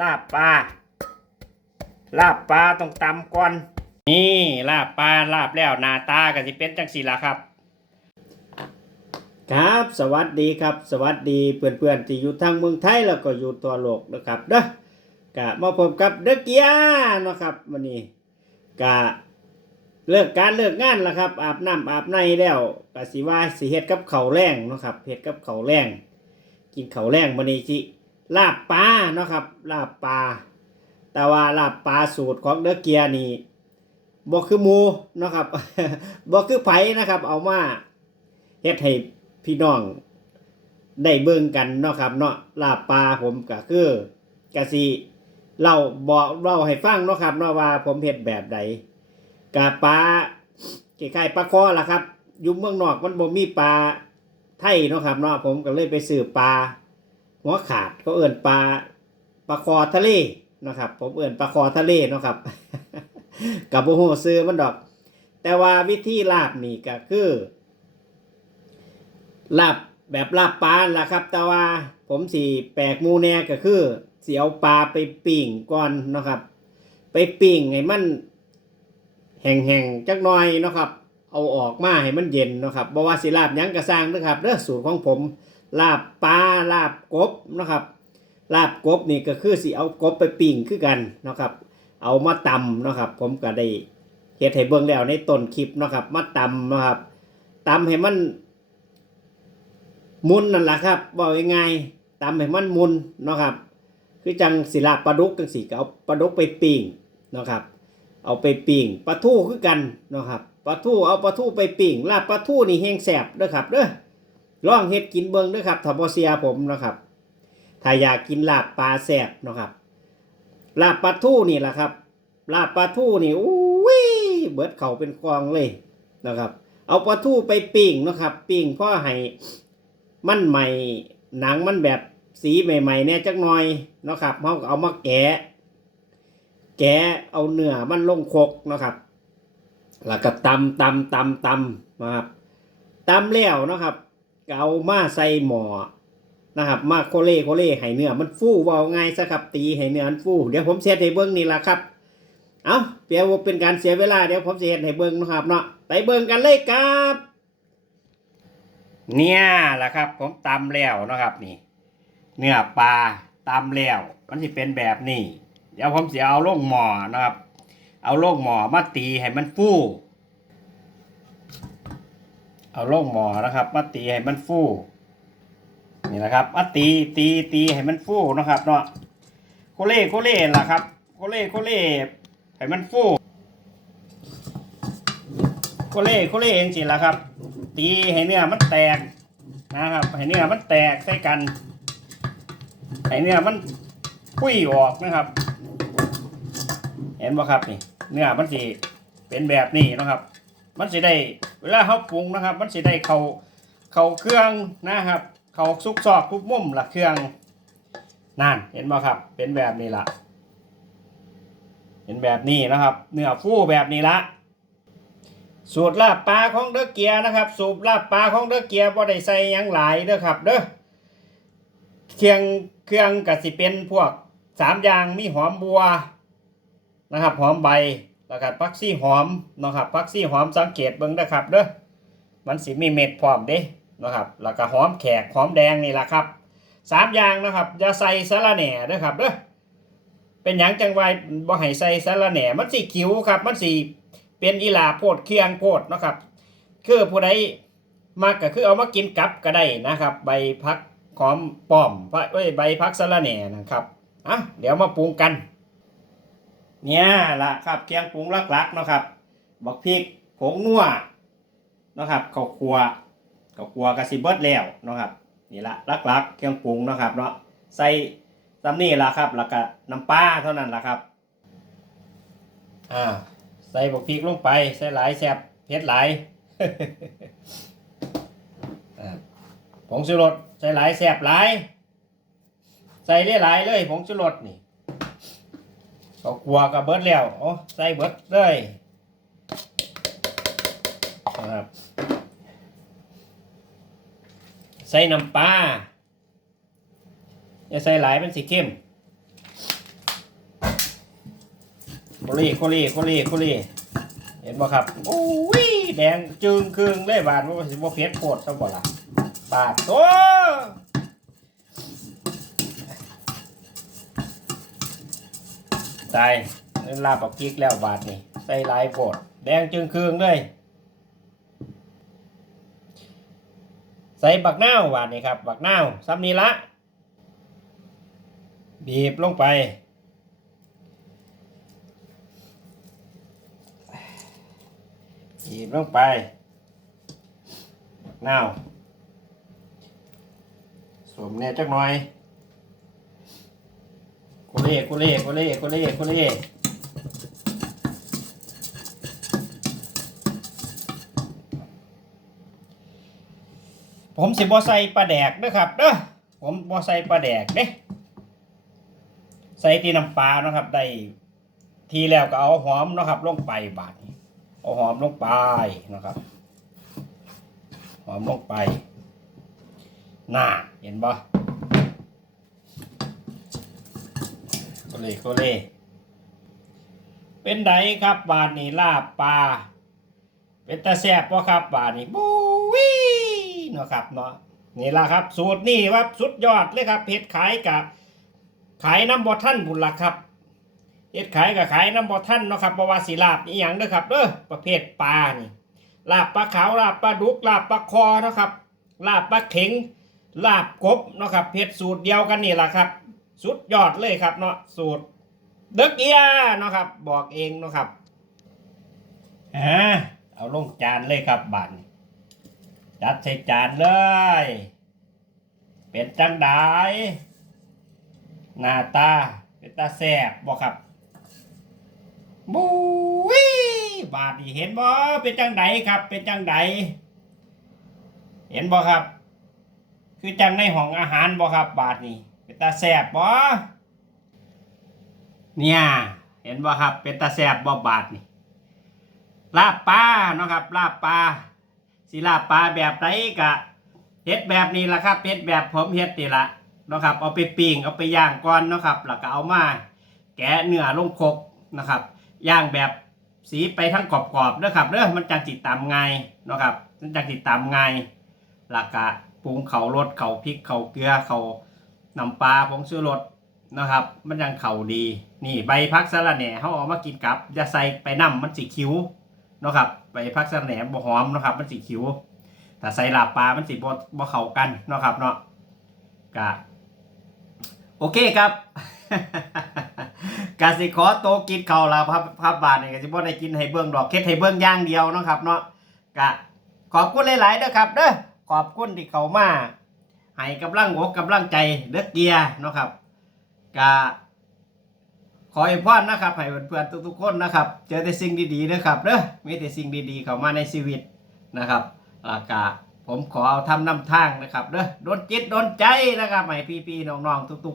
ลาบปลา ลาบปลาต้องตำก่อน นี่ลาบปลาลาบแล้วหน้าตาก็สิเป็นจังสีละครับ ครับสวัสดีครับ สวัสดีเพื่อนๆที่อยู่ทางเมืองไทยแล้วก็อยู่ตัวโลกนะครับเด้อกะมาพบกับเด็กเกียร์เนะครับวันนี้กะเลิกการเลิกงานแล้วครับ อาบน้ำอาบในแล้วกะสิว่าสิเฮ็ดกับเขาแรงนะครับเฮ็ดกับเขาแรงกินเขาแรงวันนี้สิ ลาบปลาเนาะครับลาบปลาแต่ว่าลาบปลาสูตรของเด็กเกียนี่บ่คือหมูเนาะครับบ่คือไผนะครับ เอามาเฮ็ดให้พี่น้องได้เบิ่งกันเนาะครับ เนาะลาบปลาผมก็คือกะสิเล่าบอกเล่าให้ฟังเนาะครับเนาะว่าผมเฮ็ดแบบใดกะปลาคล้ายๆปลาคอล่ะครับอยู่เมืองนอกมันบ่มีปลาไทยเนาะครับเนาะผมก็เลยไปซื้อปลา หัวขาดก็เอิ้นปลาปลาคอทะเลนะครับ ผมเอิ้นปลาคอทะเลนะครับกับบ่ฮู้ซื้อมันดอก แต่ว่าวิธีลาบนี่ก็คือลาบแบบลาบปลาล่ะครับ แต่ว่าผมสีแปลกมูแน่ก็คือเสีเอาปลาไปปิ่งก่อนนะครับ ไปปิ่งให้มันแห้งๆจักหน่อยนะครับ เอาออกมาให้มันเย็นนะครับบ่ว่าสิลาบยังกระสร้างเด้อครับเด้องสูตรของผม ลาบปลาลาบกบนะครับ ลาบกบนี่ก็คือสิเอากบไปปิ่งคือกันนะครับ เอามาตำนะครับ ผมก็ได้เฮ็ดให้เบิ่งแล้วในต้นคลิปนะครับ มาตำนะครับตำให้มันมุนนั่นแหละครับบอกยังไงตาให้มันมุนนะครับ คือจังศิลาปลาดุกจังสีก็เอาปลาดุกไปปิ้งนะครับ เอาไปปิ้งปลาทูคือกันนะครับปลาทูเอาปลาทูไปปิ้งลาบปลาทูนี่แห้งแสบเด้อครับเด้อ ลองเฮ็ดกินเบิ่งด้อครับถ้าบ่เสียผมนะครับถ้าอยากกินลาบปลาแสบนะครับ ลาบปลาทูนี่แหละครับ ลาบปลาทูนี่อุ้ยเบิดเขาเป็นกองเลยนะครับ เอาปลาทูไปปิ้งนะครับ ปิ้งเพ่อให้มันใหม่หนังมันแบบสีใหม่ๆเนี่ยจักหน่อยนะครับเขาเอามาแกะ แกะเอาเนื้อมันลงโคกนะครับ แล้วก็ตำตำตำตำนะครับตำแล้วนะครับ เอามาใส่หมอนะครับ มาโคเล่โคเล่ให้เนื้อมันฟูเว่าง่ายซะครับตีให้เนื้อมันฟูเดี๋ยวผมเสียให้เบิ้งนี่ละครับ เอาเปียวเป็นการเสียเวลาเดี๋ยวผมเสียให้เบิ้งนะครับเนาะไปเบิ้งกันเลยครับ เนี่ยแหละครับ ผมตำแล้วนะครับนี่ เนื้อปลาตำแล้ว มันจะเป็นแบบนี้ เดี๋ยวผมจะเอาลงหมอนะครับ เอาลงหมอมาตีให้มันฟู เอาลงหมอนะครับมาตีให้มันฟูนี่นะครับมาตีตีตีให้มันฟูนะครับเนาะโคเล่โคเล่ล่ะครับโคเล่โคเล่ให้มันฟูโคเล่โคเล่เองสิล่ะครับ ตีให้เนื้อมันแตกนะครับให้เนื้อมันแตกใส่กันให้เนื้อมันพุ้ยออกนะครับ เห็นบ่ครับนี่เนื้อมันสิเป็นแบบนี้นะครับ มันสิได้ เวลาเขาปรุงนะครับ มันสิได้เขาเขาเครื่องนะครับ เขาซุกซอกทุกมุมละเครื่องนั่นเห็นบ่ครับ เป็นแบบนี้ละเป็นแบบนี้นะครับ เนื้อฟูแบบนี้ละสูตรลาบปลาของเด้อเกียนะครับ สูตรลาบปลาของเด้อเกียบ่ได้ใส่ยังหลายเด้อครับเด้อเครื่องเครื่องก็สิเป็นพวกสามอย่างมีหอมบัวนะครับหอมใบ แล้วก็ผักซี่หอมนะครับผักซี่หอมสังเกตเบิ่งเด้อครับเด้อมันสิมีเม็ดพร้อมเด้นะครับแล้วก็หอมแขกหอมแดงนี่แหละครับสามอย่างนะครับอย่าใส่สะระแหน่เด้อครับเด้อเป็นหยังจังไวบ่ให้ใส่สะระแหน่มันสิขิวครับมันสิเป็นอีลาโพดเคียงโพดนะครับคือผู้ใดมากก็คือเอามากินกับก็ได้นะครับ ใบพักหอมป้อมเอ้ยใบพักสะระแหน่นะครับอะเดี๋ยวมาปรุงกัน เนี่ยละครับเคียงปรุงลักๆเนาะครับบักพริกผงนัวเนาะครับข้าวคั่วข้าวคั่วกะสิเบิดแล้วเนาะครับนี่ละลักๆเคียงปรุงเนาะครับเนาะใส่ตำนี่ละครับแล้วก็น้ำปลาเท่านั้นละครับอ่าใส่บักพริกลงไปใส่หลายแซ่บเผ็ดหลายอ่าผงชูรสใส่หลายแซ่บหลาย ใส่ได้หลายเลยผงชูรสนี่ ก็กลัวกับเบิร์ดแล้วโอ้ใส่เบิร์ดเลยนะครับใส่น้ำปลาอย่าใส่หลายเป็นสีเข้มโคลีโคลีโคลีโคลีเห็นบ่ครับโอ้ยแดงจึงครึ่งเลยบาดว่าสิบ่เผ็ดโพดซะบ่ล่ะบาดโต ตายลาบปักพริกแล้วบาดนี่ใส่ลายโพดแดงจึงครึ่งเลยใส่บักนาวบาดนี่ครับ บักนาวซ้ำนี้ละ บีบลงไป บีบลงไปบักนาวสวมแน่จักหน่อย กุเล่กุเล่กุเล่กุเล่กุเล่ผมสิบ่ใส่ปลาแดกเด้อครับเด้อผมบ่ใส่ปลาแดกเด้ใส่ทีน้ำปลานะครับได้ทีแล้วก็เอาหอมนะครับ ลงไปบาดนี้เอาหอมลงไปนะครับ หอมลงไปหน่าเห็นบ่ โคเลโคเล เป็นไดครับบาดนี้ลาบปลา เป็นตาแซ่บบ่ครับบาดนี้บูวิเนาะครับเนาะนี่ล่ะครับ สูตรนี่ว่าสุดยอดเลยครับเผ็ดขายกับขายน้ำบอท่านบุญละครับเฮ็ดขายกับขายน้ำบอท่านเนาะครับบว่าสีลาบอีหยังเด้อครับเด้อประเภทปลานี่ลาบปลาขาวลาบปลาดุกลาบปลาคอเนาะครับลาบปลาเข็งลาบกบเนาะครับเผ็ดสูตรเดียวกันนี่แหละครับ สุดยอดเลยครับเนาะสูตรเด็กเอียเนาะครับ บอกเองเนาะครับอ่าเอาลงจานเลยครับบานจัดใส่จานเลย เป็นจังไดหน้าตาเป็นตาแสบบ่ครับบูวิบาดนี่เห็นบ่เป็นจังไดครับ เป็นจังไดเห็นบ่ครับ คือจังในห้องอาหารบ่ครับ บาดนี่ ตาแสบบ่เนี่ยเห็นบ่ครับ เป็นตาแสบบ่บาดนี่ลาบปลาเนาะครับลาบปลาสิลาบปลาแบบไหนกะเฮ็ดแบบนี้ละครับเฮ็ดแบบผมเฮ็ดนี่ละเนาะครับ เอาไปปิ้งเอาไปย่างก่อนเนาะครับแล้วก็เอามาแกะเนื้อลงครกนะครับย่างแบบสีไปทั้งกรอบๆเด้อครับเด้อมันจังจิตตามไงเนาะครับมันจังจิตตามไง่ายแล้วก็ปรุงเขารสเขาพริกเขาเกลือเขา น้ำปลาผงชูรสนะครับ มันยังเข่าดี นี่ใบพักสะระแหน่เขาเอามากินกับอย่าใส่ไปน้ำมันสีคิ้วนะครับใบพักสะระแหน่บ่หอมนะครับ มันสีคิ้วแต่ใส่ลาบปลามันสีบ่บ่เข้ากันนะครับเนาะกะโอเคครับกาสิขอโตกินเข้าลาพับพับบาทนี่ยก็สิบ่ได้กินให้เบิ่งดอกเค็ให้เบิ่งย่างเดียวนะครับเนาะกะขอบคุณหลายๆเด้อครับเด้อขอบคุณที่เขามา ให้กำลังอกกำลังใจเด็กเกียร์เนาะครับกะขอให้พรนะครับให้เพื่อนๆทุกๆคนนะครับ เจอแต่สิ่งดีๆนะครับเด้อมีแต่สิ่งดีๆเข้ามาในชีวิตนะครับกะผมขอเอาทำนำทางนะครับเด้อโดนจิตโดนใจนะครับให้พี่ๆน้องๆทุกๆ